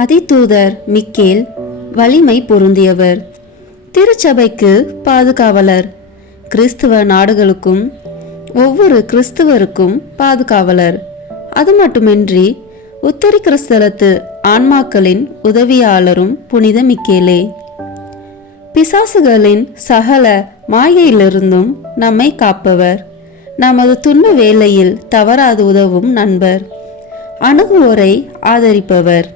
அதிதூதர் Michael வலிமை பொருந்தியவர், திருச்சபைக்கு பாதுகாவலர், கிறிஸ்துவ நாடுகளுக்கும் ஒவ்வொரு கிறிஸ்துவருக்கும் பாதுகாவலர். அது மட்டுமின்றி உத்தரி கிறிஸ்தலத்து ஆன்மாக்களின் உதவியாளரும் புனித மிக்கேலே. பிசாசுகளின் சகல மாயையிலிருந்தும் நம்மை காப்பவர், நமது துன்ப வேளையில் தவறாது உதவும் நண்பர், அணுகுவோரை ஆதரிப்பவர்,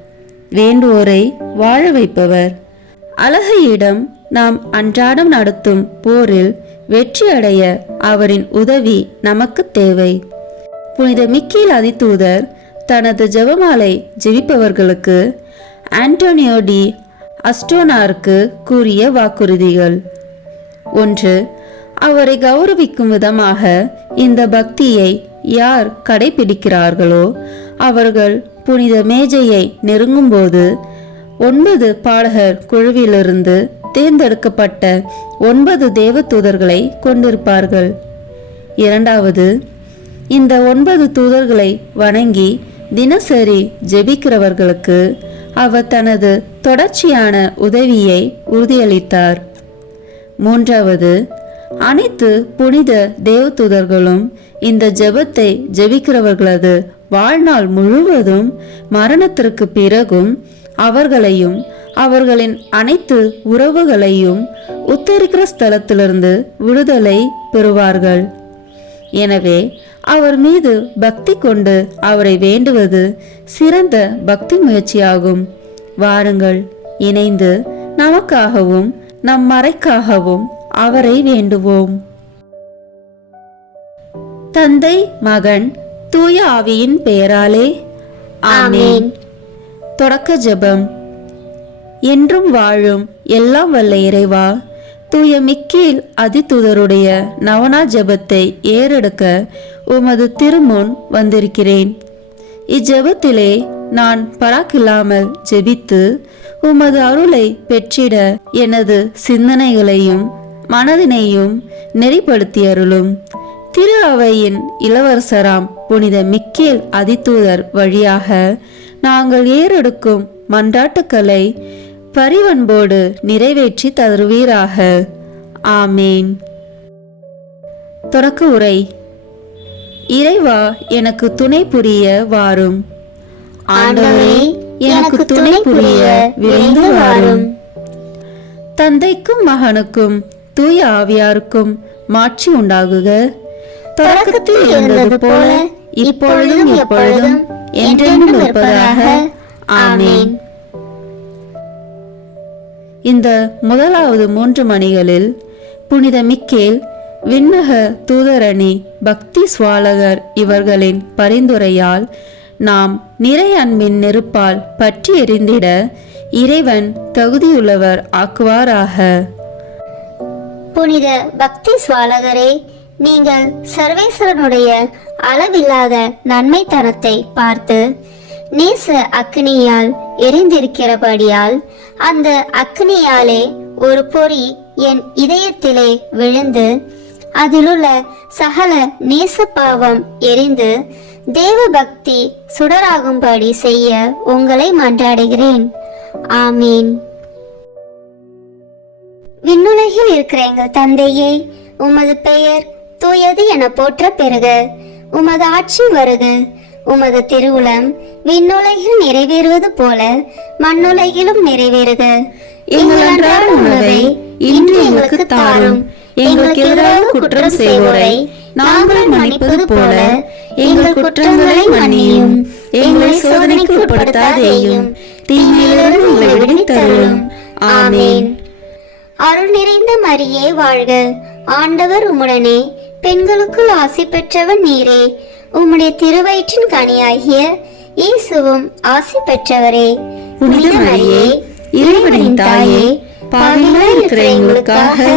வேண்டுவோரை வாழ வைப்பவர். அழகையிடம் நாம் அன்றாடம் நடத்தும் போரில் வெற்றியடைய அவரின் உதவி நமக்கு தேவை. புனித மிக்கேல் அதிதூதர் தனது ஜெபமாலை ஜெபிப்பவர்களுக்கு ஆண்டோனியோ டி அஸ்டோனாருக்கு கூறிய வாக்குறுதிகள். 1. அவரை கௌரவிக்கும் விதமாக இந்த பக்தியை யார் கடைபிடிக்கிறார்களோ அவர்கள் புனித மேஜையை நெருங்கும்போது 9 பாடகர் குழுவிலிருந்து தேர்ந்தெடுக்கப்பட்ட 9 தேவதூதர்களை கொண்டிருப்பார்கள். 2. இந்த 9 தூதர்களை வணங்கி தினசரி ஜெபிக்கிறவர்களுக்கு அவர் தனது தொடர்ச்சியான உதவியை உறுதியளித்தார். 3. அனைத்து புனித தேவதூதர்களும் இந்த ஜெபத்தை ஜெபிக்கிறவர்களது வாழ்நாள் முழுவதும் மரணத்திற்கு பிறகும் அவர்களையும் அவர்களின் அனைத்து உறவுகளையும் உத்தரிக்கிற ஸ்தலத்திலிருந்து விடுதலை பெறுவார்கள். எனவே அவர் மீது பக்தி கொண்டு அவரை வேண்டுவது சிறந்த பக்தி முயற்சியாகும். வாருங்கள், இணைந்து நமக்காகவும் நம் மறைக்காகவும் அவரை வேண்டுவோம். தந்தை, மகன், தூய ஆவியின் பெயராலே ஆமென். தொடக்க ஜெபம். என்றும் வாழும் எல்லாம் வல்ல இறைவா, தூய மிக்கேல் அதிதூதருடைய நவநாள் ஜெபத்தை ஏறெடுக்க உமது திருமுன் வந்திருக்கிறேன். இஜெபத்திலே நான் பராக்கில்லாமல் ஜெபித்து உமது அருளை பெற்றிட எனது சிந்தனைகளையும் மனதினையும் நெறிப்படுத்தியருளும். திரு அவையின் இளவரசராம் புனித மிக்கேல் அதிதூதர் வழியாக நாங்கள் ஏறெடுக்கும் மன்றாட்டுக்களை பரிவன்போடு நிறைவேற்றி தருவீராக. ஆமேன். தொடக்க உரை. இறைவா, எனக்கு துணை புரிய வாரும். ஆண்டவரே, எனக்கு துணை புரிய விரைந்து வாரும். தந்தைக்கும் மகனுக்கும் தூய ஆவியாருக்கும் மாட்சி உண்டாகுக. தொடக்கத்தில் இருந்தது போல இப்பொழுதும் எப்பொழுதும் என்றென்றும் இருப்பதாக. ஆமேன். இந்த முதலாவது 3 மணிகளில் புனித மிக்கேல், விண்ணக தூதரணி, பக்தி சுவாலகர் இவர்களின் பரிந்துரையால் நாம் நிறை அன்பின் நெருப்பால் பற்றி எரிந்திட இறைவன் தகுதியுள்ளவர் ஆக்குவாராக. புனித பக்தி சுவாலகரே, நீங்கள் சர்வேஸ்வரனுடைய அளவில்லாத நன்மைத்தனத்தை பார்த்து நேச அக்னியால் எரிந்திருக்கிறபடியால் அந்த அக்னியாலே ஒரு பொறி என் இதயத்திலே விழுந்து அதிலுள்ள சகல நேச பாவம் எரிந்து தேவ பக்தி சுடராகும்படி செய்ய உங்களை மன்றாடுகிறேன். ஆமீன். விண்ணுலகில் இருக்கிற எங்கள் தந்தையே, உமது பெயர் தூயது என போற்ற பெறுக. உமது ஆட்சி வருக. உமது திருவுளம் விண்ணுலகில் நிறைவேறுவது போல மண்ணுலகிலும் நிறைவேறுக. எங்கள் அன்றாட உணவை இன்று எங்களுக்கு தாரும். எங்களுக்கு எதிராக குற்றம் செய்வோரை நாங்கள் மன்னிப்பது போல எங்கள் குற்றங்களை மன்னியும். எங்களை சோதனைக்கு உட்படுத்தாதேயும், தீமையிலிருந்து எங்களை விடுவித்தருளும். ஆமேன். அருள் நிறைந்த மரியே வாழ்க. ஆண்டவர் உம்முடனே, பெண்களுக்குள் ஆசி பெற்றவன் நீரே. உம்முடைய திருவயிற்றின் கனியாகிய இயேசுவும் ஆசி பெற்றவரே. புனித மரியே, இறைவனின் தாயே, பாவிகளாய் இருக்கிற எங்களுக்காக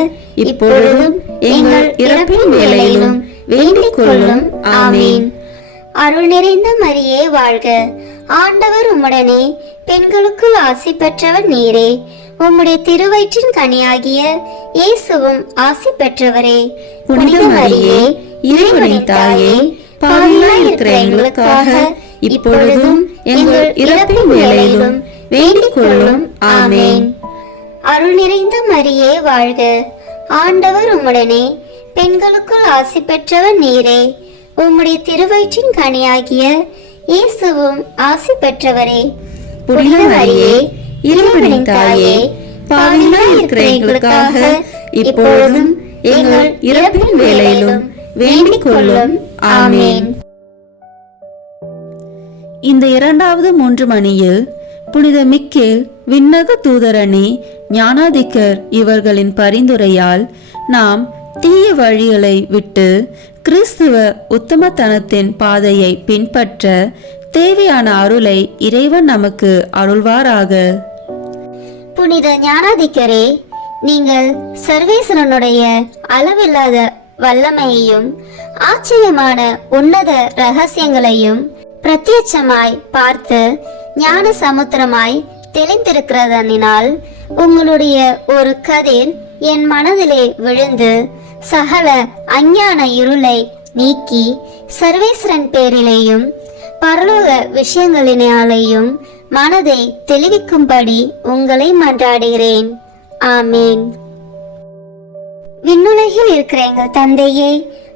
இப்பொழுதும் எங்கள் இறப்பின் வேளையிலும் வேண்டிக் கொள்ளும். ஆமீன். அருள் நிறைந்த மரியே வாழ்க. ஆண்டவர் உம்முடனே, பெண்களுக்குள் ஆசி பெற்றவர் நீரே. உம்முடைய திருவயிற்றின் கனியாகிய இயேசுவும் ஆசி பெற்றவரே. புனித மரியே, இறைவனின் தாயே, பாவிகளாய் இருக்கிற எங்களுக்காக இப்பொழுதும் எங்கள் இறப்பின் வேளையிலும் வேண்டிக் கொள்ளும். ஆமேன். அருள் நிறைந்த மரியே வாழ்க, ஆண்டவர் உம்முடனே, பெண்களுக்குள் ஆசி பெற்றவர் நீரே. உம்முடைய திருவயிற்றின் கனியாகிய இயேசுவும் ஆசி பெற்றவரே. புனித மரியே, இறைவனின் தாயே, பாவிகளாய் இருக்கிற எங்களுக்காக இப்பொழுதும் எங்கள் இறப்பின் வேளையிலும் வேண்டிக் கொள்ளும். ஆமேன். இந்த இரண்டாவது 3 மணியில் புனித மிக்கேல், விண்ணக தூதரணி, ஞானாதிக்கர் இவர்களின் பரிந்துரையால் நாம் தீய வழிகளை விட்டு கிறிஸ்துவ உத்தமத்தனத்தின் பாதையை பின்பற்ற தேவையான அருளை இறைவன் நமக்கு அருள்வாராக. புனித ஞானாதிக்கரே, நீங்கள் சர்வேஸ்வரனுடைய அளவில்லாத வல்லமையையும் ஆச்சரியமான உன்னத ரகசியங்களையும் பிரத்யட்சமாய் பார்த்து ஞான சமுத்திரமாய் தெளிந்திருக்கிறதனால் உங்களுடைய ஒரு கதிர் என் மனதிலே விழுந்து சகல அஞ்ஞான இருளை நீக்கி சர்வேஸ்வரன் பேரிலேயும் பரலோக விஷயங்களினாலேயும் மனதை தெளிவிக்கும்படி உங்களை மன்றாடுகிறேன். ஆமேன். விண்ணுலகில் இருக்கிற எங்கள் தந்தையே,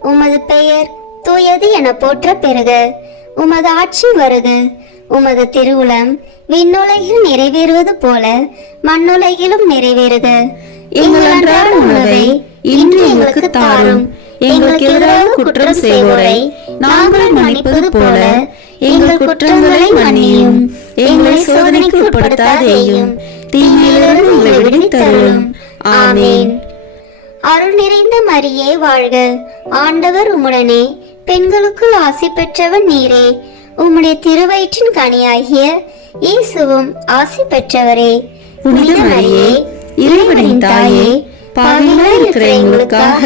உமது பெயர் தூயது என போற்ற பெறுக. உமது ஆட்சி வருக. உமது திருவுளம் விண்ணுலகில் நிறைவேறுவது போல மண்ணுலகிலும் நிறைவேறுக. எங்கள் அன்றாட உணவை இன்று எங்களுக்கு தாரும். எங்களுக்கு எதிராக குற்றம் செய்வோரை நாங்கள் மன்னிப்பது போல எங்கள் குற்றங்களை மன்னியும். எங்களை சோதனைக்கு உட்படுத்தாதேயும், தீமையிலிருந்து எங்களை விடுவித்தருளும். ஆமேன். அருள் நிறைந்த மரியே வாழ்க, ஆண்டவர் உம்முடனே, பெண்களுக்குள் ஆசி பெற்றவர் நீரே. உம்முடைய திருவயிற்றின் கனியாகிய இயேசுவும் ஆசி பெற்றவரே. புனித மரியே, இறைவனின் தாயே, பாவிகளாய் இருக்கிற எங்களுக்காக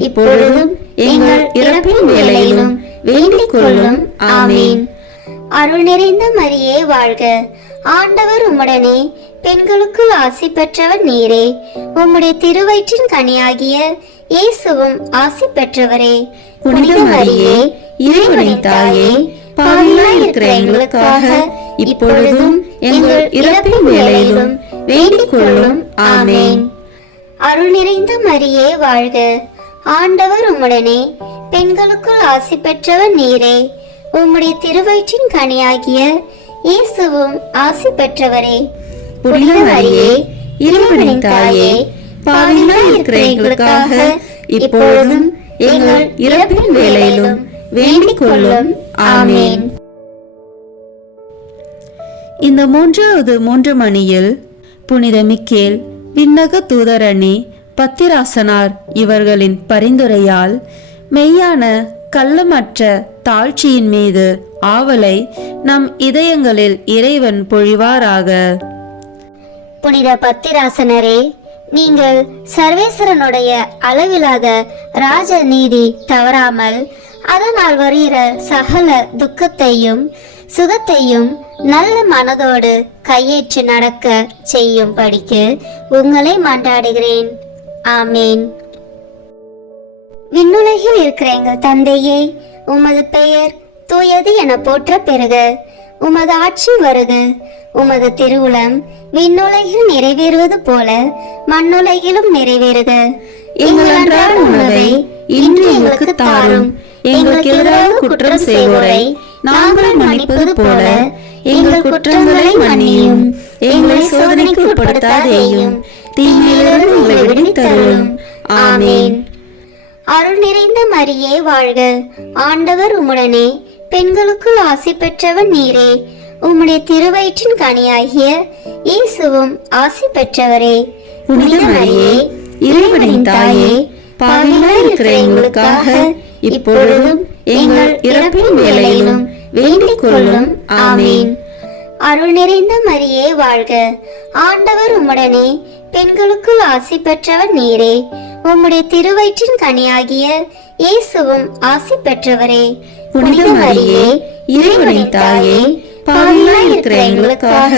இப்பொழுதும் எங்கள் இறப்பின் வேளையிலும் வேண்டிக் கொள்ளும். ஆமேன். அருள் நிறைந்த மரியே வாழ்க, ஆண்டவர் உம்முடனே, பெண்களுக்குள் ஆசி பெற்றவர் நீரே. உம்முடைய திருவயிற்றின் கனியாகிய இயேசுவும் ஆசி பெற்றவரே. புனித மரியே, இறைவனின் தாயே, பாவிகளாய் இருக்கிற எங்களுக்காக இப்பொழுதும் எங்கள் இறப்பின் வேளையிலும் வேண்டிக் கொள்ளும். ஆமேன். அருள் நிறைந்த மரியே வாழ்க, ஆண்டவர் உம்முடனே, பெண்களுக்குள் ஆசி பெற்றவர் நீரே. உம்முடைய திருவயிற்றின் கனியாகிய இயேசுவும் ஆசி பெற்றவரே. புனித மரியே, இறைவனின் தாயே, பாவிகளாய் இருக்கிற எங்களுக்காக இப்பொழுதும் எங்கள் இறப்பின் வேளையிலும் வேண்டிக் கொள்ளும். ஆமேன். இந்த 3 மணியில் புனித மிக்கேல், விண்ணக தூதரணி, பத்திராசனார் இவர்களின் பரிந்துரையால் மெய்யான கள்ளமற்ற தாழ்ச்சியின் மீது ஆவலை நம் இதயங்களில் இறைவன் பொழிவாராக. புனித பத்திராசனரே, நீங்கள் சர்வேஸ்வரனுடைய அளவில்லாத ராஜ நீதி தவறாமல் அதனால் வருகிற சகல துக்கத்தையும் சுகத்தையும் நல்ல மனதோடு கையேற்று நடக்க செய்யும் படிக்கு உங்களை மன்றாடுகிறேன். ஆமேன். விண்ணுலகில் இருக்கிற எங்கள் தந்தையே, உமது பெயர் தூயது என போற்ற பெறுக. உமது ஆட்சி வருக. உமது திருவுளம் விண்ணுலகில் நிறைவேறுவது போல மண்ணுலகிலும் நிறைவேறுக. எங்கள் அன்றாட உணவை இன்று எங்களுக்கு தாரும். எங்களுக்கு எதிராக குற்றம் செய்வோரை நாங்கள் மன்னிப்பது போல எங்கள் குற்றங்களை மன்னியும். எங்களை சோதனைக்கு உட்படுத்தாதேயும், தீமையிலிருந்து எங்களை விடுவித்தருளும். ஆமேன். அருள் நிறைந்த மரியே வாழ்க, ஆண்டவர் உம்முடனே, பெண்களுக்குள் ஆசி பெற்றவர் நீரே. உம்முடைய திருவயிற்றின் கனியாகிய இயேசுவும் ஆசி பெற்றவரே. புனித மரியே, இறைவனின் தாயே, பாவிகளாய் இருக்கிற எங்களுக்காக இப்பொழுதும் எங்கள் இறப்பின் வேளையிலும் வேண்டிக் கொள்ளும். ஆமேன். அருள் நிறைந்த மரியே வாழ்க, ஆண்டவர் உம்முடனே, பெண்களுக்குள் ஆசி பெற்றவர் நீரே. உம்முடைய திருவயிற்றின் கனியாகிய இயேசுவும் ஆசி பெற்றவரே. புனித மரியே, இறைவனின் தாயே, பாவிகளாய் இருக்கிற எங்களுக்காக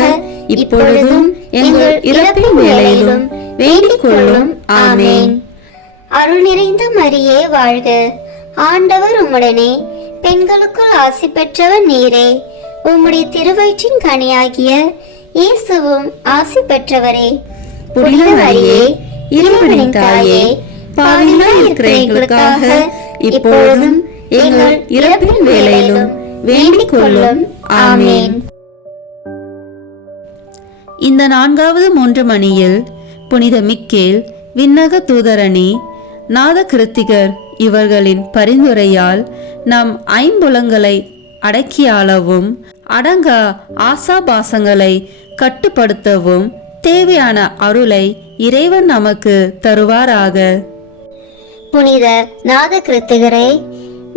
இப்பொழுதும் எங்கள் இறப்பின் வேளையிலும் வேண்டிக் கொள்ளும். ஆமேன். அருள் நிறைந்த மரியே வாழ்க, ஆண்டவர் உம்முடனே, பெண்களுக்குள் ஆசி பெற்றவர் நீரே. உம்முடைய திருவயிற்றின் கனியாகிய இயேசுவும் ஆசி பெற்றவரே. புனித மரியே, இறைவனின் தாயே, பாவிகளாய் இருக்கிற எங்களுக்காக இப்பொழுதும் எங்கள் இறப்பின் வேளையிலும் வேண்டிக் கொள்ளும். ஆமென். இந்த 4வது 3 மணியில் புனித மிக்கேல், விண்ணக தூதரணி, நாத கிருத்திகர் இவர்களின் பரிந்துரையால் நம் ஐம்புலங்களை அடக்கியாளவும் அடங்கா ஆசாபாசங்களை கட்டுப்படுத்தவும் தேவையான அருளை இறைவன் நமக்கு தருவாராக. புனித நாத கிருத்திகரே,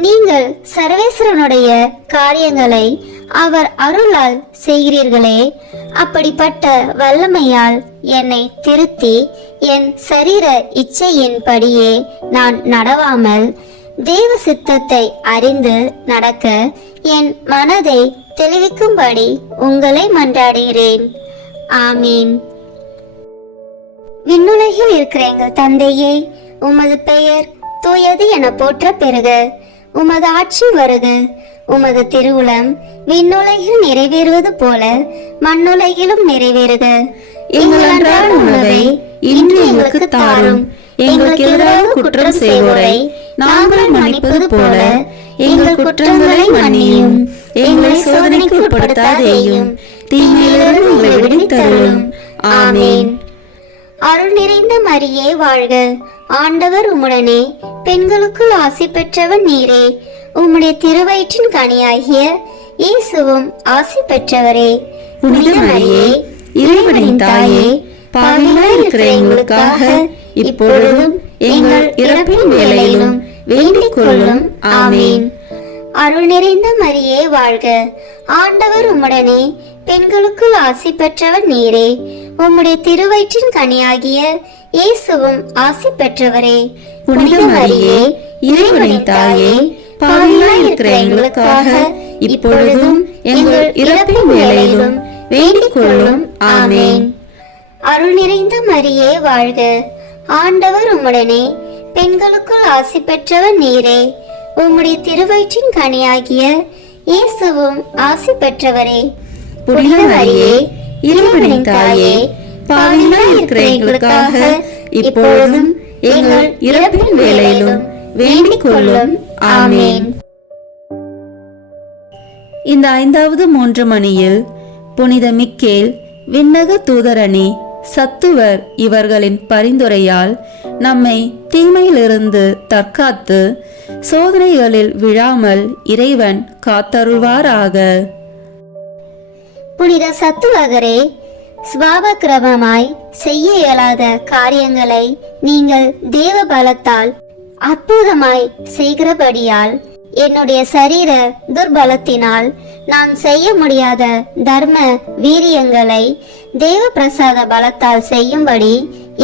நீங்கள் சர்வேஸ்வரனுடைய காரியங்களை அவர் அருளால் செய்கிறீர்களே. அப்படிப்பட்ட வல்லமையால் என்னை திருத்தி என் சரீர இச்சையின்படியே நான் நடவாமல் தேவ சித்தத்தை அறிந்து நடக்க என் மனதை தெளிவிக்கும்படி உங்களை மன்றாடுகிறேன். ஆமீன். விண்ணுலகில் இருக்கிற எங்கள் தந்தையே, உமது பெயர் தூயது என போற்ற பெறுக. உமது ஆட்சி வருக. உமது திருவுளம் விண்ணுலகில் நிறைவேறுவது போல மண்ணுலகிலும் நிறைவேறுக. எங்கள் அன்றாட உணவை இன்று எங்களுக்கு தாரும். எங்களுக்கு எதிராக குற்றம் செய்வோரை நாங்கள் மன்னிப்பது போல எங்கள் குற்றங்களை மன்னியும். எங்களை சோதனைக்கு உட்படுத்தாதேயும், தீமையிலிருந்து எங்களை விடுவித்தருளும். ஆமென். அருள் நிறைந்த மரியே வாழ்க. ஆண்டவர் உம்முடனே, பெண்களுக்குள் ஆசி பெற்றவன் நீரே. உம்முடைய திருவயிற்றின் கனியாகிய இயேசுவும் ஆசி பெற்றவரே. புனித மரியே, இறைவனின் தாயே, பாவிகளாய் இருக்கிற எங்களுக்காக இப்பொழுதும் எங்கள் இறப்பின் வேளையிலும் வேண்டிக் கொள்ளும். ஆமென். அருள் நிறைந்த மரியே வாழ்க. ஆண்டவர் உம்முடனே, பெண்களுக்குள் ஆசி பெற்றவன் நீரே. உம்முடைய திருவயிற்றின் கனியாகிய இயேசுவும் ஆசி பெற்றவரே. புனித மரியே, இறைவனின் தாயே, பாவிகளாய் இருக்கிற எங்களுக்காக இப்பொழுதும் எங்கள் இறப்பின் வேளையிலும் வேண்டிக் கொள்ளும். ஆமென். அருள் நிறைந்த மரியே வாழ்க. ஆண்டவர் உம்முடனே, பெண்களுக்குள் ஆசி பெற்றவன் நீரே. உம்முடைய திருவயிற்றின் கனியாகிய இயேசுவும் ஆசி பெற்றவரே. புனித மரியே, இறைவனின் தாயே, பாவிகளாய் இருக்கிற எங்களுக்காக இப்பொழுதும் எங்கள் இறப்பின் வேளையிலும் வேண்டிக் கொள்ளும். ஆமென். இந்த 5வது 3 மணியில் புனித மிக்கேல், விண்ணக தூதரணி, சத்துவர் இவர்களின் பரிந்துரையால் நம்மை தீமையிலிருந்து தற்காத்து சோதனைகளில் விழாமல் இறைவன் காத்தருள்வாராக. புனித சத்துவகரே, சுவாபக்கிரமமாய் செய்ய இயலாத காரியங்களை நீங்கள் தேவ பலத்தால் அற்புதமாய் செய்கிறபடியால் என்னுடைய சரீர துர்பலத்தினால் நான் செய்ய முடியாத தர்ம வீரியங்களை தேவ பிரசாத பலத்தால் செய்யும்படி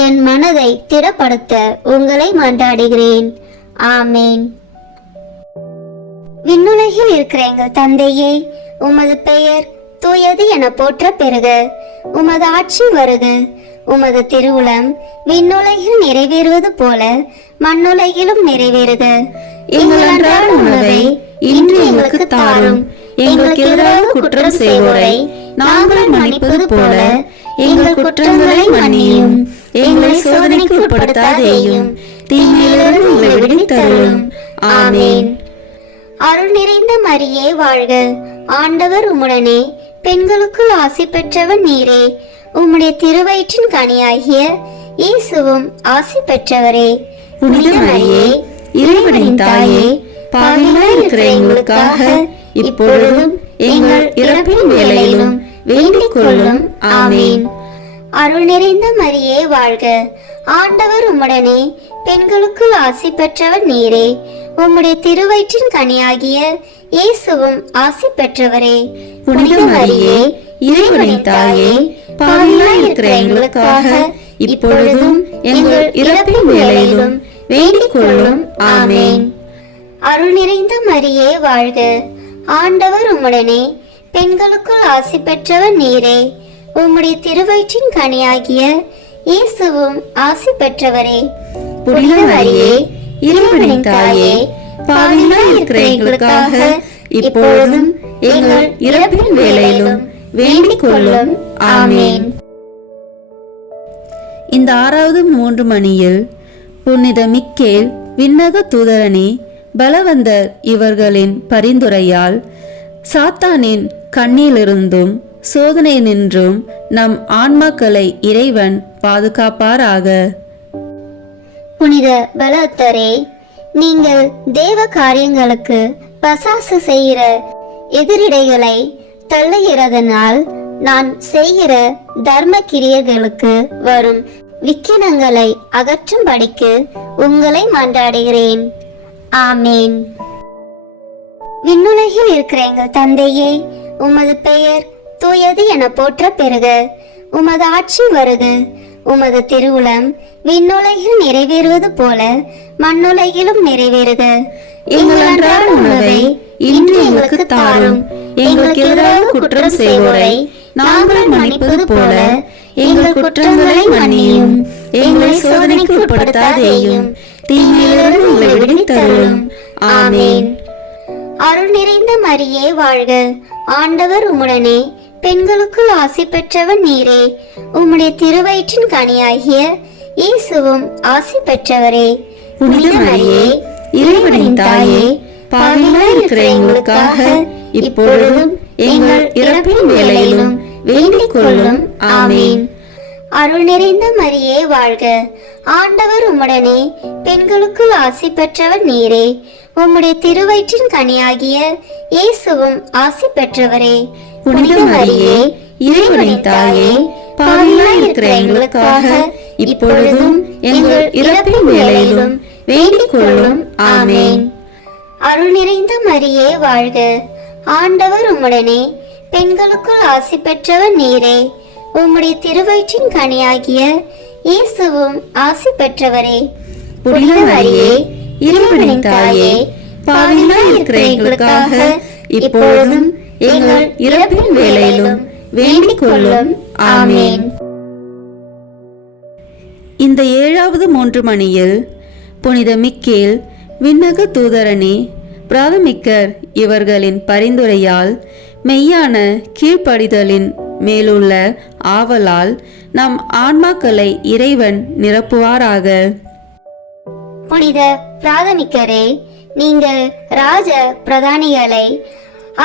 என் மனதை திடப்படுத்த உங்களை மன்றாடுகிறேன். ஆமேன். விண்ணுலகில் இருக்கிற எங்கள் தந்தையே, உமது பெயர் தூயது என போற்ற பெறுக. உமது ஆட்சி வருக. உமது திருவுளம் விண்ணுலகில் நிறைவேறுவது போல மண்ணுலகிலும் நிறைவேறுக. எங்கள் அன்றாட உணவை இன்று எங்களுக்கு தாரும். எங்களுக்கு எதிராக குற்றம் செய்வோரை நாங்கள் மன்னிப்பது போல எங்கள் குற்றங்களை மன்னியும். எங்களை சோதனைக்கு உட்படுத்தாதேயும், தீமையிலிருந்து எங்களை விடுவித்தருளும். ஆமென். அருள் நிறைந்த மரியே வாழ்க. ஆண்டவர் உம்முடனே, பெண்களுக்குள் ஆசி பெற்றவன் நீரே. உம்முடைய திருவயிற்றின் கனியாகிய இயேசுவும் ஆசி பெற்றவரே. புனித மரியே, இறைவனின் தாயே, பாவிகளாய் இருக்கிற எங்களுக்காக இப்பொழுதும் எங்கள் இறப்பின் வேளையிலும் வேண்டிக் கொள்ளும். ஆமென். அருள் நிறைந்த மரியே வாழ்க. ஆண்டவர் உம்முடனே, பெண்களுக்குள் ஆசி பெற்றவன் நீரே. உம்முடைய திருவயிற்றின் கனியாகிய இயேசுவும் ஆசி பெற்றவரே. புனித மரியே, இறைவனின் தாயே, பாவிகளாய் இருக்கிற எங்களுக்காக இப்பொழுதும் எங்கள் இறப்பின் வேளையிலும் வேண்டிக் கொள்ளும். ஆமென். அருள் நிறைந்த மரியே வாழ்க. ஆண்டவர் உம்முடனே, பெண்களுக்குள் ஆசி பெற்றவன் நீரே. உம்முடைய திருவயிற்றின் கனியாகிய இயேசுவும் ஆசி பெற்றவரே. புனித மரியே, இறைவனின் தாயே, பாவிகளாய் இருக்கிற எங்களுக்காக இப்பொழுதும் எங்கள் இறப்பின் வேளையிலும் வேண்டிக் கொள்ளும். ஆமேன். இந்த 6வது 3 மணியில் புனித மிக்கேல் விண்ணக தூதரணி பலவந்தர் இவர்களின் பரிந்துரையால் சாத்தானின் கண்ணிலிருந்தும் சோதனை நின்றும் நம் ஆன்மாக்களை இறைவன் பாதுகாப்பாராக. புனித பலவந்தரே, நீங்கள் தேவ காரியங்களுக்கு பசாசு செய்கிற எதிரிடைகளை தள்ளுகிறதனால் நான் செய்கிற தர்ம கிரியைகளுக்கு வரும் விக்கினங்களை அகற்றும்படிக்கு உங்களை மன்றாடுகிறேன். ஆமேன். விண்ணுலகில் இருக்கிற எங்கள் தந்தையே, உமது பெயர் தூயது என போற்ற பெறுக. உமது ஆட்சி வருக. உமது திருவுளம் விண்ணுலகில் நிறைவேறுவது போல மண்ணுலகிலும் நிறைவேறுக. எங்கள் அன்றாட உணவை இன்று எங்களுக்கு தாரும். எங்களுக்கு எதிராக குற்றம் செய்வோரை நாங்கள் மன்னிப்பது போல எங்கள் குற்றங்களை மன்னியும். எங்களை சோதனைக்கு உட்படுத்தாதேயும், தீமையிலிருந்து எங்களை விடுவித்தருளும். ஆமேன். அருள் நிறைந்த மரியே வாழ்க. ஆண்டவர் உம்முடனே, பெண்களுக்குள் ஆசி பெற்றவன் நீரே. உம்முடைய திருவயிற்றின் கனியாகிய இயேசுவும் ஆசி பெற்றவரே. புனித மரியே, இறைவனின் தாயே, பாவிகளாய் இருக்கிற எங்களுக்காக இப்பொழுதும் எங்கள் இறப்பின் வேளையிலும் வேண்டிக் கொள்ளும். ஆமேன். அருள் நிறைந்த மரியே வாழ்க. ஆண்டவர் உம்முடனே, பெண்களுக்குள் ஆசி பெற்றவர் நீரே. உம்முடைய திருவயிற்றின் கனியாகிய இயேசுவும் ஆசி பெற்றவரே. புனித மரியே, இறைவனின் தாயே, பாவிகளாய் இருக்கிற எங்களுக்காக இப்பொழுதும் எங்கள் இறப்பின் வேளையிலும் வேண்டிக் கொள்ளும். ஆமேன். அருள் நிறைந்த மரியே வாழ்க. ஆண்டவர் உம்முடனே, பெண்களுக்குள் ஆசி பெற்றவர் நீரே. உம்முடைய திருவயிற்றின் கனியாகிய இயேசுவும் ஆசி பெற்றவரே. புனித மரியே, இறைவனின் தாயே, பாவிகளாய் இருக்கிற எங்களுக்காக இப்பொழுதும் எங்கள் இறப்பின் வேளையிலும் வேண்டிக் கொள்ளும். ஆமேன். இந்த 7வது 3 மணியில் புனித மிக்கேல் விண்ணக தூதரணி பிராதமிக்கர் இவர்களின் பரிந்துரையால் மெய்யான கீழ்ப்படிதலின் மேலுள்ள ஆவலால் நம் ஆன்மாக்களை இறைவன் நிரப்புவாராக. புனித பிராதமிக்கரே, நீங்கள் ராஜ பிரதானிகளை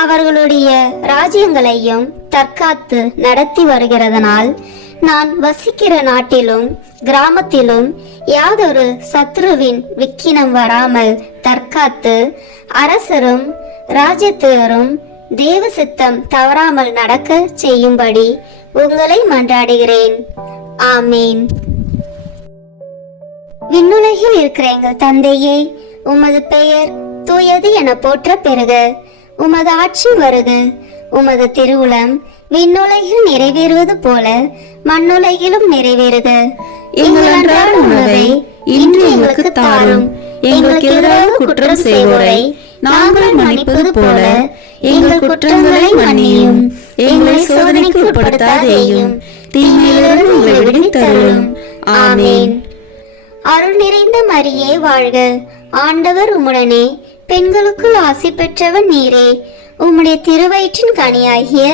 அவர்களுடைய ராஜ்யங்களையும் தற்காத்து நடத்தி வருகிறதனால் நான் வசிக்கிற நாட்டிலும் கிராமத்திலும் யாதொரு சத்ருவின் விக்கினம் வராமல் தற்காத்து அரசரும் ராஜ்யத்தினரும் தேவ சித்தம் தவறாமல் நடக்க செய்யும்படி உங்களை மன்றாடுகிறேன். ஆமேன். விண்ணுலகில் இருக்கிற எங்கள் தந்தையே, உமது பெயர் தூயது என போற்ற பெறுக. உமது ஆட்சி வருக. உமது திருவுளம் விண்ணுலகில் நிறைவேறுவது போல மண்ணுலகிலும் நிறைவேறுக. எங்கள் அன்றாட உணவை இன்று எங்களுக்கு தாரும். எங்களுக்கு எதிராக குற்றம் செய்வோரை நாங்கள் மன்னிப்பது போல எங்கள் குற்றங்களை மன்னியும். எங்களை சோதனைக்கு உட்படுத்தாதேயும், தீமையிலிருந்து எங்களை விடுவித்தருளும். ஆமேன். அருள் நிறைந்த மரியே வாழ்க. ஆண்டவர் உம்முடனே, பெண்களுக்குள் ஆசி பெற்றவன் நீரே. உம்முடைய திருவயிற்றின் கனியாகிய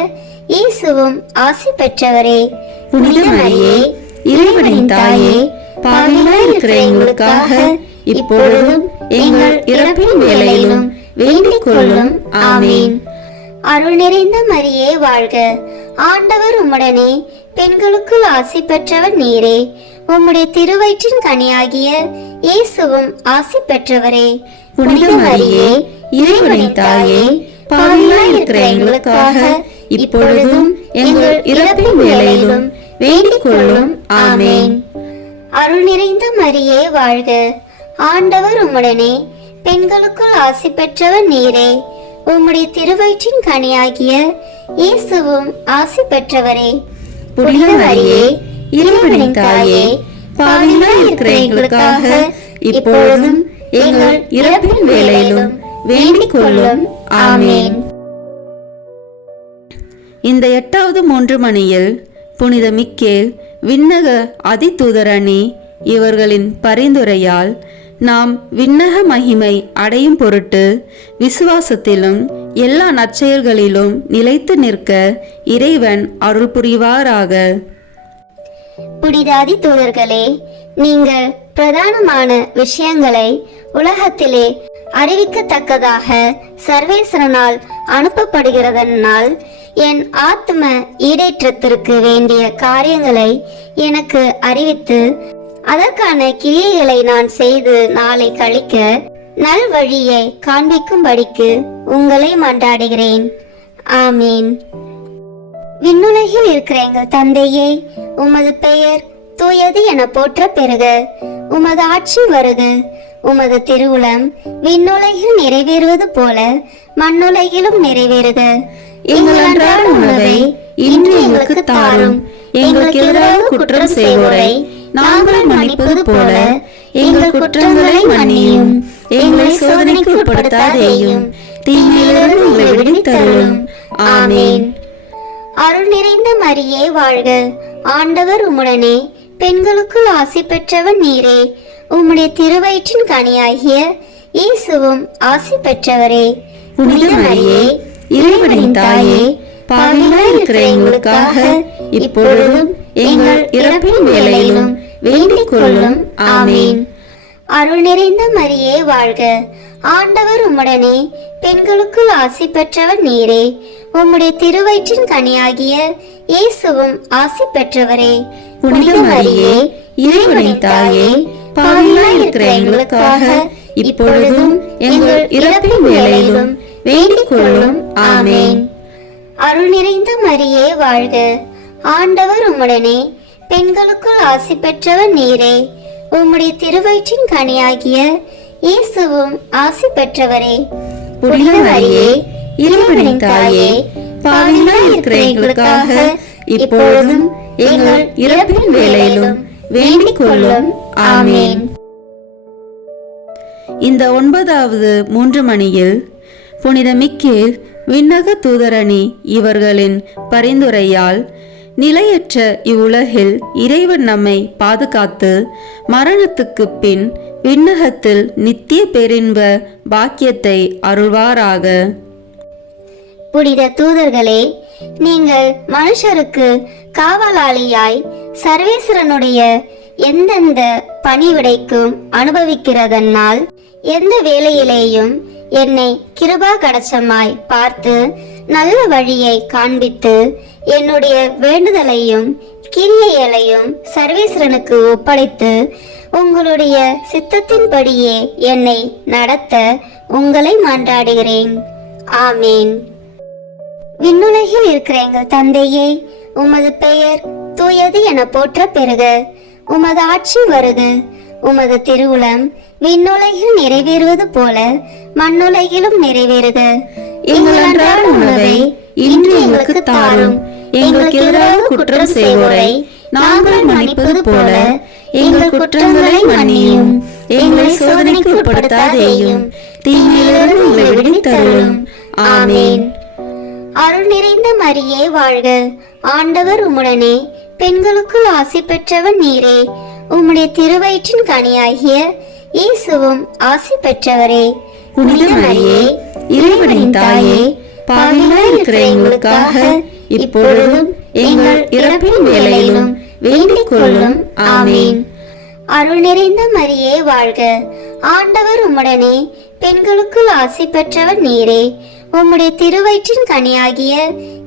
இயேசுவும் ஆசி பெற்றவரே. புனித மரியே, இறைவனின் தாயே, பாவிகளாய் இருக்கிற எங்களுக்காக இப்பொழுதும் எங்கள் இறப்பின் வேளையிலும் வேண்டிக் கொள்ளும். ஆமேன். அருள் நிறைந்த மரியே வாழ்க. ஆண்டவர் உம்முடனே, பெண்களுக்குள் ஆசி பெற்றவர் நீரே. உம்முடைய திருவயிற்றின் கனியாகிய இயேசுவும் ஆசி பெற்றவரே. புனித மரியே, இறைவனின் தாயே, பாவிகளாய் இருக்கிற எங்களுக்காக இப்பொழுதும் எங்கள் இறப்பின் வேளையிலும் வேண்டிக் கொள்ளும். ஆமேன். அருள் நிறைந்த மரியே வாழ்க. ஆண்டவர் உம்முடனே, பெண்களுக்குள் ஆசி பெற்றவர் நீரே. உம்முடைய திருவயிற்றின் கனியாகிய இயேசுவும் ஆசி பெற்றவரே. புனித மரியே, இறைவனின் தாயே, பாவிகளாய் இருக்கிற எங்களுக்காக இப்பொழுதும் எங்கள் இறப்பின் வேளையிலும் வேண்டிக் கொள்ளும். ஆமேன். இந்த 8வது 3 மணியில் புனித மிக்கேல் விண்ணக அதிதூதரணி இவர்களின் பரிந்துரையால் நாம் விண்ணக மகிமை அடையும் பொருட்டு விசுவாசத்திலும் எல்லா நற்செயல்களிலும் நிலைத்து நிற்க இறைவன் அருள் புரிவாராக. புனிதாதி தூதர்களே, நீங்கள் பிரதானமான விஷயங்களை உலகத்திலே அறிவிக்கத்தக்கதாக சர்வேஸ்வரனால் அனுப்பப்படுகிறதனால் என் ஆத்ம ஈடேற்றத்திற்கு வேண்டிய காரியங்களை எனக்கு அறிவித்து அதற்கான கிரியைகளை நான் செய்து நாளை கழிக்க நல் வழியை காண்பிக்கும்படிக்கு உங்களை மன்றாடுகிறேன். ஆமீன். விண்ணுலகில் இருக்கிற எங்கள் தந்தையே, உமது பெயர் தூயது என போற்ற பெறுக. உமது ஆட்சி வருக. உமது திருவுளம் விண்ணுலகில் நிறைவேறுவது போல மண்ணுலகிலும் நிறைவேறுக. எங்கள் அன்றாட உணவை இன்று எங்களுக்கு தாரும். எங்களுக்கு எதிராக குற்றம் செய்வோரை நாங்கள் மன்னிப்பது போல எங்கள் குற்றங்களை மன்னியும். எங்களை சோதனைக்கு உட்படுத்தாதேயும், தீமையிலிருந்து எங்களை விடுவித்தருளும். ஆமீன். அருள் நிறைந்த மரியே வாழ்க. ஆண்டவர் உம்முடனே, பெண்களுக்குள் ஆசி பெற்றவர் நீரே. உம்முடைய திருவயிற்றின் கனியாகிய இயேசுவும் ஆசி பெற்றவரே. புனித மரியே, இறைவனின் தாயே, பாவிகளாய் இருக்கிற எங்களுக்காக இப்பொழுதும் எங்கள் இறப்பின் வேளையிலும் வேண்டிக் கொள்ளும். ஆமீன். அருள் நிறைந்த மரியே வாழ்க. ஆண்டவர் உம்முடனே, பெண்களுக்குள் ஆசி பெற்றவர் நீரே. உம்முடைய திருவயிற்றின் கனியாகிய இயேசுவும் ஆசி பெற்றவரே. புனித மரியே, இறைவனின் தாயே, பாவிகளாய் இருக்கிற எங்களுக்காக இப்பொழுதும் எங்கள் இறப்பின் வேளையிலும் வேண்டிக் கொள்ளும். ஆமீன். அருள் நிறைந்த மரியே வாழ்க. ஆண்டவர் உம்முடனே, பெண்களுக்குள் ஆசி பெற்றவர் நீரே. உம்முடைய திருவயிற்றின் கனியாகிய இயேசுவும் ஆசி பெற்றவரே. புனித மரியே, இறைவனின் தாயே, பாவிகளாய் இருக்கிற எங்களுக்காக இப்பொழுதும் எங்கள் இறப்பின் வேளையிலும் வேண்டிக் கொள்ளும். ஆமீன். இந்த 9வது 3 மணியில் புனித மிக்கேல் விண்ணக தூதரணி இவர்களின் பரிந்துரையால் நிலையற்ற இவ்வுலகில் இறைவன் நம்மை பாதுகாத்து மரணத்துக்கு பின் விண்ணகத்தில் நித்திய பேரின்ப பாக்கியத்தை அருள்வாராக. புனித தூதர்களே, நீங்கள் மனுஷருக்கு காவலாளியாய் சர்வேஸ்வரனுடைய எந்தெந்த பணிவிடைக்கும் அனுபவிக்கிறதனால் எந்த வேளையிலேயும் என்னை கிருபா கடச்சமாய் பார்த்து நல்ல வழியை காண்பித்து என்னுடைய வேண்டுதலையும் கிரியைகளையும் சர்வேஸ்வரனுக்கு ஒப்படைத்து உங்களுடைய சித்தத்தின்படியே என்னை நடத்த உங்களை மன்றாடுகிறேன். ஆமீன். விண்ணுலகில் இருக்கிற எங்கள் தந்தையே, உமது பெயர் தூயது என போற்ற பெறுக. உமது ஆட்சி வருக. உமது திருவுளம் விண்ணுலகில் நிறைவேறுவது போல மண்ணுலகிலும் நிறைவேறுக. எங்கள் அன்றாட உணவை இன்று எங்களுக்கு தாரும். எங்களுக்கு எதிராக குற்றம் செய்வோரை நாங்கள் மன்னிப்பது போல எங்கள் குற்றங்களை மன்னியும். எங்களை சோதனைக்கு உட்படுத்தாதேயும், தீமையிலிருந்து எங்களை விடுவித்தருளும். ஆமீன். அருள் நிறைந்த மரியே வாழ்க. ஆண்டவர் உம்முடனே, பெண்களுக்குள் ஆசி பெற்றவர் நீரே. உம்முடைய திருவயிற்றின் கனியாகிய இயேசுவும் ஆசி பெற்றவரே. புனித மரியே, இறைவனின் தாயே, பாவிகளாய் இருக்கிற எங்களுக்காக இப்பொழுதும் எங்கள் இறப்பின் வேளையிலும் வேண்டிக் கொள்ளும். ஆமீன். அருள் நிறைந்த மரியே வாழ்க. ஆண்டவர் உம்முடனே, பெண்களுக்குள் ஆசி பெற்றவர் நீரே. உம்முடைய திருவயிற்றின் கனியாகிய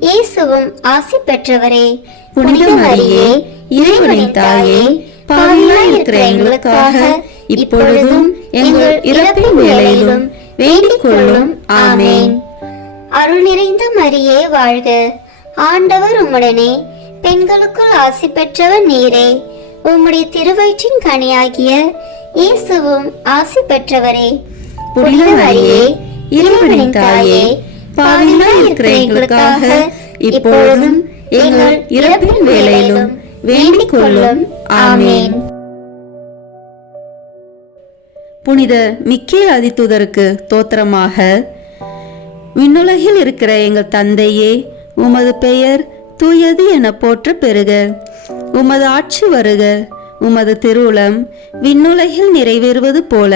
இயேசுவும் ஆசி பெற்றவரே. புனித மரியே, இறைவனின் தாயே, பாவிகளாய் இருக்கிற எங்களுக்காக இப்பொழுதும் எங்கள் இறப்பின் வேளையிலும் வேண்டிக் கொள்ளும். ஆமீன். அருள் நிறைந்த மரியே வாழ்க. ஆண்டவர் உம்முடனே, பெண்களுக்குள் ஆசி பெற்றவர் நீரே. உம்முடைய திருவயிற்றின் கனியாகிய இயேசுவும் ஆசி பெற்றவரே. புனித மரியே, இறைவனின் தாயே, பாவிகளாய் இருக்கிற எங்களுக்காக இப்பொழுதும் எங்கள் இறப்பின் வேளையிலும் வேண்டிக் கொள்ளும். ஆமீன். புனித மிக்கேல் அதிதூதருக்கு தோத்திரமாக. விண்ணுலகில் இருக்கிற எங்கள் தந்தையே, உமது பெயர் தூயது என போற்ற பெறுக. உமது ஆட்சி வருக. உமது திருவுளம் விண்ணுலகில் நிறைவேறுவது போல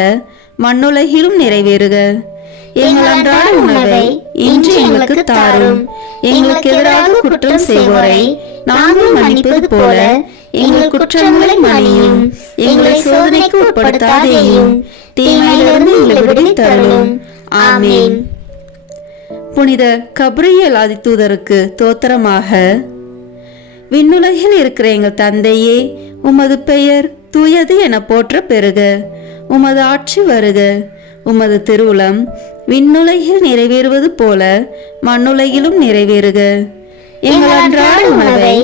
மண்ணுலகிலும் நிறைவேறுக. எங்கள் அன்றாட உணவை இன்று எங்களுக்கு தாரும். எங்களுக்கு எதிராக குற்றம் செய்வோரை நாங்கள் மன்னிப்பது போல எங்கள் குற்றங்களை மன்னியும். எங்களை சோதனைக்கு உட்படுத்தாதேயும், தீமையிலிருந்து எங்களை விடுவித்தருளும். ஆமென். புனித கபிரியேல் ஆதிதூதருக்கு தோத்திரமாக. விண்ணுலகில் இருக்கிற எங்கள் தந்தையே, உமது பெயர் தூயது என போற்ற பெறுக. உமது ஆட்சி வருக. உமது திருவுளம் விண்ணுலகில் நிறைவேறுவது போல மண்ணுலகிலும் நிறைவேறுக. எங்கள் அன்றாட உணவை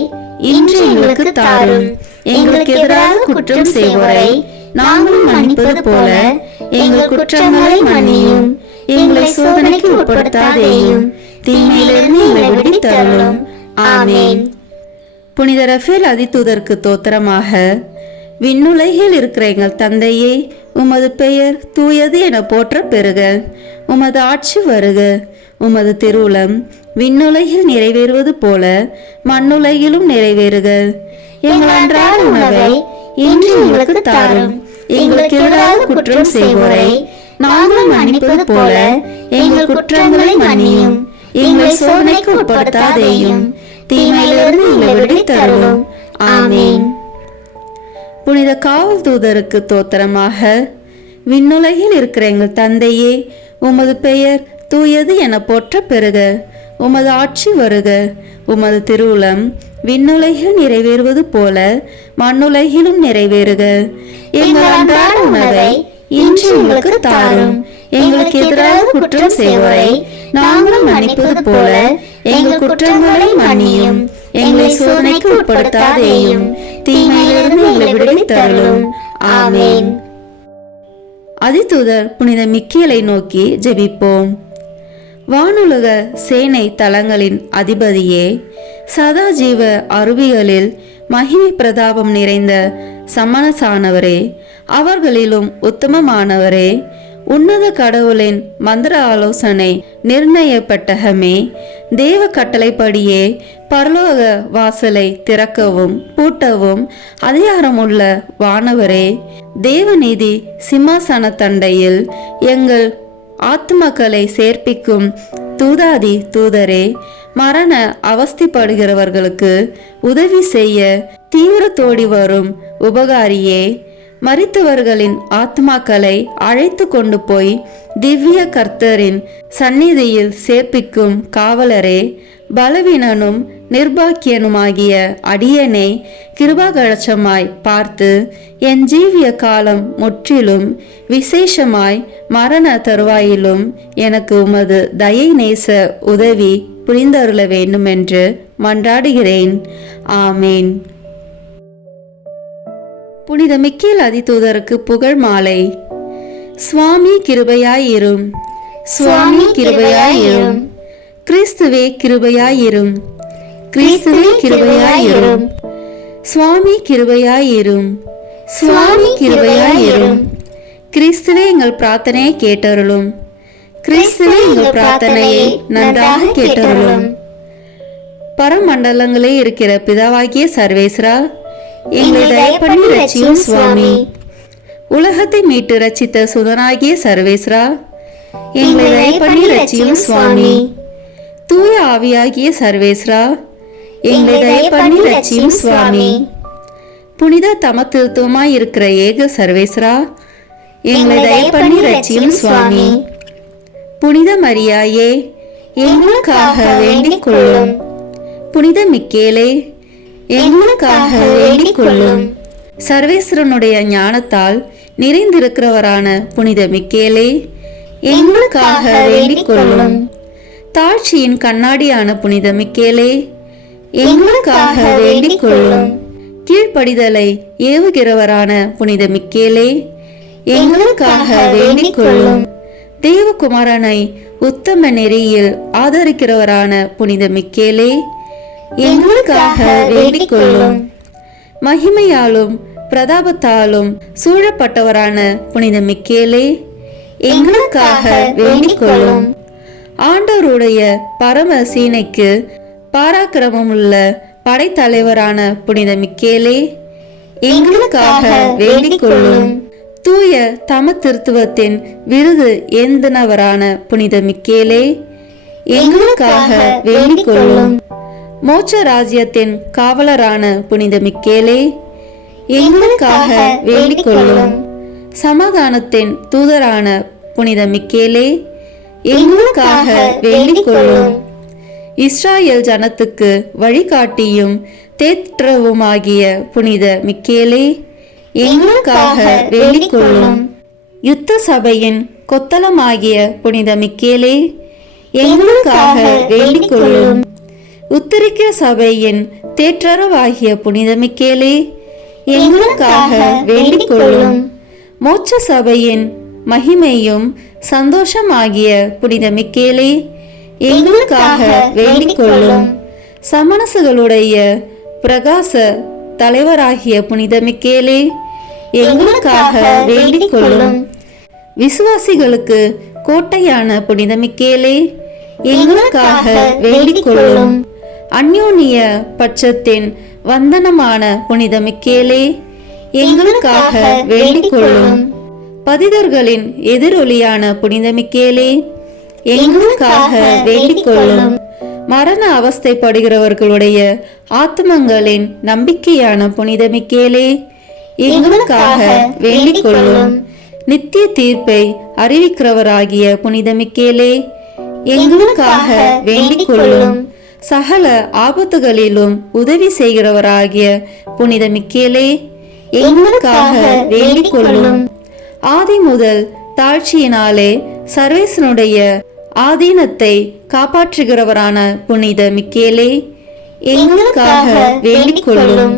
இன்று எங்களுக்கு தாரும். எங்களுக்கு எதிராக குற்றம் செய்வோரை நாங்கள் மன்னிப்பது போல எங்கள் குற்றங்களை மன்னியும். எங்களை சோதனைக்கு உட்படுத்தாதேயும், தீமையிலிருந்து எங்களை விடுவித்தருளும். ஆமென். புனித ரஃபேல் ஆதிதூதருக்கு தோத்திரமாக. விண்ணுலகில் இருக்கிற எங்கள் தந்தையே, உமது பெயர் தூயது என போற்ற பெறுக. உமது ஆட்சி வருக. உமது திருவுளம் விண்ணுலகில் நிறைவேறுவது போல மண்ணுலகிலும் நிறைவேறுக. எங்கள் அன்றாட உணவை இன்று எங்களுக்கு தாரும். எங்களுக்கு எதிராக குற்றம் செய்வோரை நாங்கள் மன்னிப்பது போல எங்கள் குற்றங்களை மன்னியும். எங்களை சோதனைக்கு உட்படுத்தாதேயும், தீமையிலிருந்து எங்களை விடுவித்தருளும். ஆமென். புனித காவல் தூதருக்கு தோத்திரமாக. விண்ணுலகில் இருக்கிற எங்கள் தந்தையே, உமது பெயர் தூயது என போற்ற பெறுக. உமது ஆட்சி வருக. உமது திருவுளம் விண்ணுலகில் நிறைவேறுவது போல மண்ணுலகிலும் நிறைவேறுக. எங்கள் அன்றாட உணவை இன்று எங்களுக்கு தாரும். எங்களுக்கு எதிராக குற்றம் செய்வோரை நாங்கள் மன்னிப்பது போல எங்கள் குற்றங்களை மன்னியும். எங்களை சோதனைக்கு உட்படுத்தாதேயும், தீமையிலிருந்து எங்களை விடுவித்தருளும். ஆமென். அதிதூதர் புனித மிக்கேலை நோக்கி ஜெபிப்போம். வானுலக சேனை தலங்களின் அதிபதியே, சதாஜீவ அருவிகளில் மகிமை பிரதாபம் நிறைந்த சமணசானவரே, அவர்களிலும் உத்தமமானவரே, உன்னத கடவுளின் மந்திர ஆலோசனை நிர்ணயப்பட்டகமே, தேவ கட்டளைப்படியே பரலோக வாசலை திறக்கவும் பூட்டவும் அதிகாரமுள்ள வானவரே, தேவநீதி சிம்மாசன தண்டையில் எங்கள் ஆத்மக்களை சேர்ப்பிக்கும் தூதாதி தூதரே, மரண அவஸ்திப்படுகிறவர்களுக்கு உதவி செய்ய தீவிரத்தோடி வரும் உபகாரியே, மரித்தவர்களின் ஆத்மாக்களை அழைத்து கொண்டு போய் திவ்ய கர்த்தரின் சந்நிதியில் சேர்ப்பிக்கும் காவலரே, பலவீனனும் நிர்பாக்கியனுமாகிய அடியனை கிருபாகழச்சமாய் பார்த்து என் ஜீவிய காலம் முற்றிலும் விசேஷமாய் மரண தருவாயிலும் எனக்கு உமது தயை நேச உதவி புரிந்தருள வேண்டுமென்று மன்றாடுகிறேன். ஆமேன். புனித மிக்கேல் அதிதூதருக்கு புகழ் மாலை. சுவாமி கிருபையாயிரும். சுவாமி கிருபையாயிரும். கிறிஸ்துவே கிருபையாயிரும். கிறிஸ்துவே கிருபையாயிரும். சுவாமி கிருபையாயிரும். சுவாமி கிருபையாயிரும். கிறிஸ்துவே எங்கள் பிரார்த்தனையை கேட்டருளும். கிறிஸ்துவே எங்கள் பிரார்த்தனையை நன்றாக கேட்டருளும். பரமண்டலங்களே இருக்கிற பிதாவாகிய சர்வேஸ்வரா, எங்களை தயப்பண்ணி ரட்சியும் சுவாமி. உலகத்தை மீட்டு ரட்சித்த சுதனாகிய சர்வேஸ்வரா, எங்களை தயப்பண்ணி ரட்சியும் சுவாமி. தூய ஆவியாகிய சர்வேஸ்வரா, எங்களை தயப்பண்ணி ரட்சியும் சுவாமி. புனித தமத்திருத்துவமாய் இருக்கிற ஏக சர்வேஸ்வரா, எங்களை தயப்பண்ணி ரட்சியும் சுவாமி. புனித மரியாயே, எங்களுக்காக வேண்டிக் கொள்ளும். புனித மிக்கேலே, எங்களுக்காக வேண்டிக் கொள்ளும். சர்வேஸ்வரனுடைய ஞானத்தால் நிறைந்திருக்கிறவரான புனித மிக்கேலே, எங்களுக்காக வேண்டிக் கொள்ளும். தாழ்ச்சியின் கண்ணாடியான புனித மிக்கேலே, எங்களுக்காக வேண்டிக் கொள்ளும். கீழ்ப்படிதலை ஏவுகிறவரான புனித மிக்கேலே, எங்களுக்காக வேண்டிக் கொள்ளும். தேவகுமாரனை உத்தம நெறியில் ஆதரிக்கிறவரான புனித மிக்கேலே, எங்களுக்காக வேண்டிக் கொள்ளும். மகிமையாலும் பிரதாபத்தாலும் சூழப்பட்டவரான புனித மிக்கேலே, எங்களுக்காக வேண்டிக் கொள்ளும். ஆண்டவருடைய பரம சீனைக்கு பாராக்கிரமமுள்ள படைத்தலைவரான புனித மிக்கேலே, எங்களுக்காக வேண்டிக் கொள்ளும். தூய தம திருத்துவத்தின் விருது ஏந்தினவரான புனித மிக்கேலே, எங்களுக்காக வேண்டிக் கொள்ளும். மோட்ச ராஜ்யத்தின் காவலரான புனித மிக்கேலே, எங்களுக்காக வேண்டிக் கொள்ளும். சமாதானத்தின் தூதரான புனித மிக்கேலே, எங்களுக்காக வேண்டிக் கொள்ளும். இஸ்ராயேல் ஜனத்துக்கு வழிகாட்டியும் தேற்றவுமாகிய புனித மிக்கேலே, எங்களுக்காக வேண்டிக் கொள்ளும். யுத்த சபையின் கொத்தளமாகிய புனித மிக்கேலே, எங்களுக்காக வேண்டிக் கொள்ளும். உத்தரிக்க சபையின் தேற்றரவாகிய புனித மிக்கேலே, எங்களுக்காக வேண்டிக் கொள்ளும். மோட்ச சபையின் மகிமையும் சந்தோஷமாகிய புனித மிக்கேலே, எங்களுக்காக வேண்டிக் கொள்ளும். சமணசுகளுடைய பிரகாச தலைவராகிய புனித மிக்கேலே, எங்களுக்காக வேண்டிக் கொள்ளும். விசுவாசிகளுக்கு கோட்டையான புனித மிக்கேலே, எங்களுக்காக வேண்டிக் கொள்ளும். அந்யோன்ய பட்சத்தின் வந்தனமான புனித மிக்கேலே, எங்களுக்காக வேண்டிக் கொள்ளும். பதிதர்களின் எதிரொலியான புனித மிக்கேலே, எங்களுக்காக வேண்டிக் கொள்ளும். மரண அவஸ்தைப்படுகிறவர்களுடைய ஆத்மங்களின் நம்பிக்கையான புனித மிக்கேலே, எங்களுக்காக வேண்டிக் கொள்ளும். நித்திய தீர்ப்பை அறிவிக்கிறவராகிய புனித மிக்கேலே, எங்களுக்காக வேண்டிக் கொள்ளும். சகல ஆபத்துகளிலும் உதவி செய்கிறவராகிய புனித மிக்கேலே, எங்களுக்காக வேண்டிக் கொள்ளும். ஆதி முதல் தாழ்ச்சியினாலே சர்வேசனுடைய ஆதீனத்தை காப்பாற்றுகிறவரான புனித மிக்கேலே, எங்களுக்காக வேண்டிக் கொள்ளும்.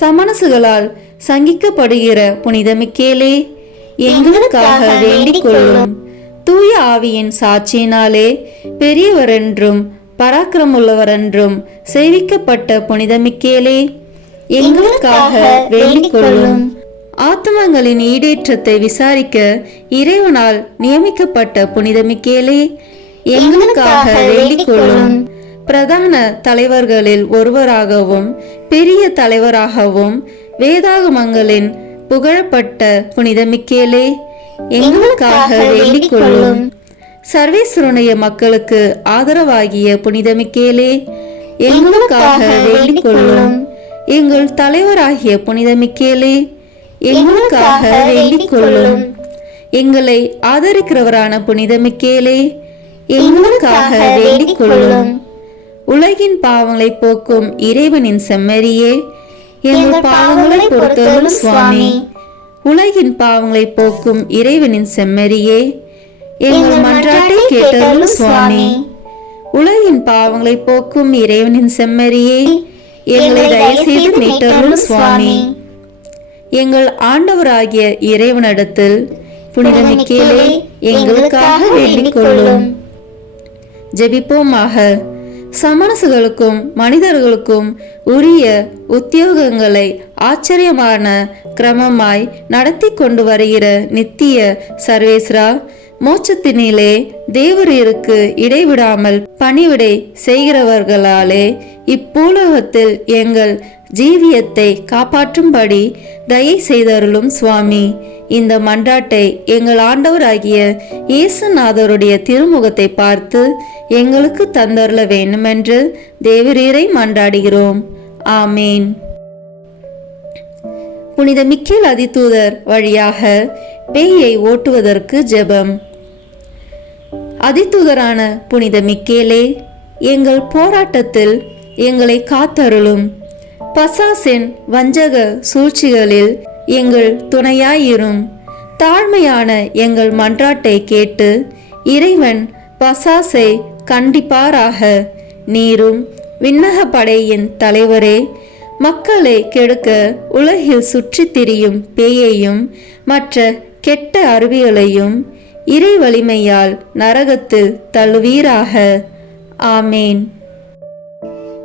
சமணசுகளால் சங்கிக்கப்படுகிற புனித மிக்கேலே, எங்களுக்காக வேண்டிக் கொள்ளும். தூய ஆவியின் சாட்சியினாலே பெரியவரென்றும் பராக்கிரமுள்ளவரென்றும் சேவிக்கப்பட்ட புனித மிக்கேலே, எங்களுக்காக வேண்டிக் கொள்ளும். ஆத்மங்களின் ஈடேற்றத்தை விசாரிக்க இறைவனால் நியமிக்கப்பட்ட புனித மிக்கேலே, எங்களுக்காக வேண்டிக் கொள்ளும். பிரதான தலைவர்களில் ஒருவராகவும் பெரிய தலைவராகவும் வேதாகமங்களின் புகழப்பட்ட புனித மிக்கேலே, எங்களுக்காக வேண்டிக் கொள்ளும். சர்வேஸ்வருடைய மக்களுக்கு ஆதரவாகிய புனித மிக்கேலே, எங்களுக்காக வேண்டிக் கொள்ளும். எங்கள் தலைவராகிய புனித மிக்கேலே, எங்களுக்காக வேண்டிக் கொள்ளும். எங்களை ஆதரிக்கிறவரான புனித மிக்கேலே, எங்களுக்காக வேண்டிக் கொள்ளும். உலகின் பாவங்களை போக்கும் இறைவனின் செம்மறியே, எங்கள் பாவங்களை பொறுத்தருளும் சுவாமி. உலகின் பாவங்களை போக்கும் இறைவனின் செம்மறியே, எங்கள் மன்றாட்டை கேட்டருளும் சுவாமி. உலகின் பாவங்களை போக்கும் இறைவனின் செம்மறியே, எங்களை தயவு செய்து மீட்டருளும் சுவாமி. எங்கள் ஆண்டவராகிய இறைவனிடத்தில் புனித மிக்கேலே, எங்களுக்காக வேண்டிக் கொள்ளும். ஜெபிப்போமாக. சமணசுகளுக்கும் மனிதர்களுக்கும் உரிய உத்தியோகங்களை ஆச்சரியமான கிரமமாய் நடத்தி கொண்டு வருகிற நித்திய சர்வேஸ்வரா, மோட்சத்தினிலே தேவரீருக்கு இடைவிடாமல் பணிவிடை செய்கிறவர்களாலே இப்பூலகத்தில் எங்கள் ஜீவியத்தை காப்பாற்றும்படி தயை செய்தருளும் சுவாமி. இந்த மன்றாட்டை எங்கள் ஆண்டவராகிய இயேசுநாதருடைய திருமுகத்தை பார்த்து எங்களுக்கு தந்தருள வேண்டுமென்று தேவரீரை மன்றாடுகிறோம். ஆமேன். புனித மிக்கேல் அதிதூதர் வழியாக பேயை ஓட்டுவதற்கு ஜெபம். அதிதூதரான புனித மிக்கேலே, எங்கள் போராட்டத்தில் எங்களை காத்தருளும். பசாசின் வஞ்சக சூழ்ச்சிகளில் எங்கள் துணையாயிரும். தாழ்மையான எங்கள் மன்றாட்டை கேட்டு இறைவன் பசாசை கண்டிப்பாராக. நீரும் விண்ணக படையின் தலைவரே, மக்களை கெடுக்க உலகில் சுற்றித் திரியும் பேயையும் மற்ற கெட்ட அருவிகளையும் இறை வலிமையால் நரகத்தில் தள்ளுவீராக. ஆமேன்.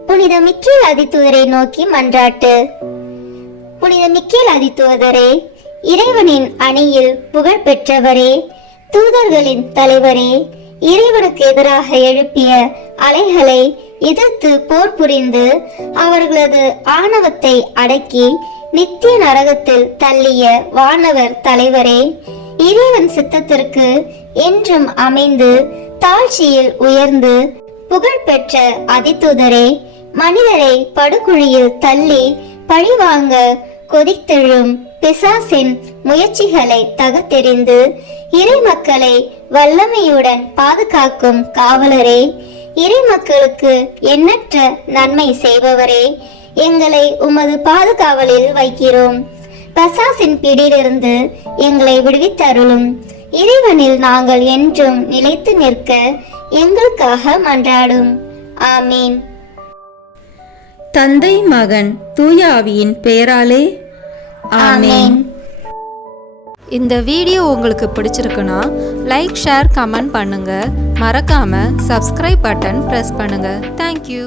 புனித மிக்கேல் அதிதூதரை நோக்கி மன்றாட்டு. புனித மிக்கேல் அதிதூதரே, இறைவனின் அணியில் புகழ் பெற்றவரே, தூதர்களின் தலைவரே, இறைவனுக்கு எதிராக எழுப்பிய அலைகளை எதிர்த்து போர் புரிந்து அவர்களது ஆணவத்தை அடக்கி நித்திய நரகத்தில் தள்ளிய வானவர் தலைவரே, இறைவன் சித்தத்திற்கு என்றும் அமைந்து தாழ்ச்சியில் உயர்ந்து புகழ்பெற்ற அதிதூதரே, மனிதரை படுகுழியில் தள்ளி பழிவாங்க கொதித்தெழும் பிசாசின் முயற்சிகளை தகர்த்தெறிந்து இறை மக்களை வல்லமையுடன் பாதுகாக்கும் காவலரே, இறை மக்களுக்கு எண்ணற்ற நன்மை செய்பவரே, எங்களை உமது பாதுகாவலில் வைக்கிறோம். பிசாசின் பிடியிலிருந்து எங்களை விடுவித்தருளும். இறைவனில் நாங்கள் என்றும் நிலைத்து நிற்க எங்களுக்காக மன்றாடும். ஆமீன். தந்தை, மகன், தூய ஆவியின் பெயராலே ஆமீன். இந்த வீடியோ உங்களுக்கு பிடிச்சிருக்குன்னா லைக், ஷேர், கமெண்ட் பண்ணுங்க. மறக்காம சப்ஸ்கிரைப் பட்டன் பிரஸ் பண்ணுங்க. தேங்க்யூ.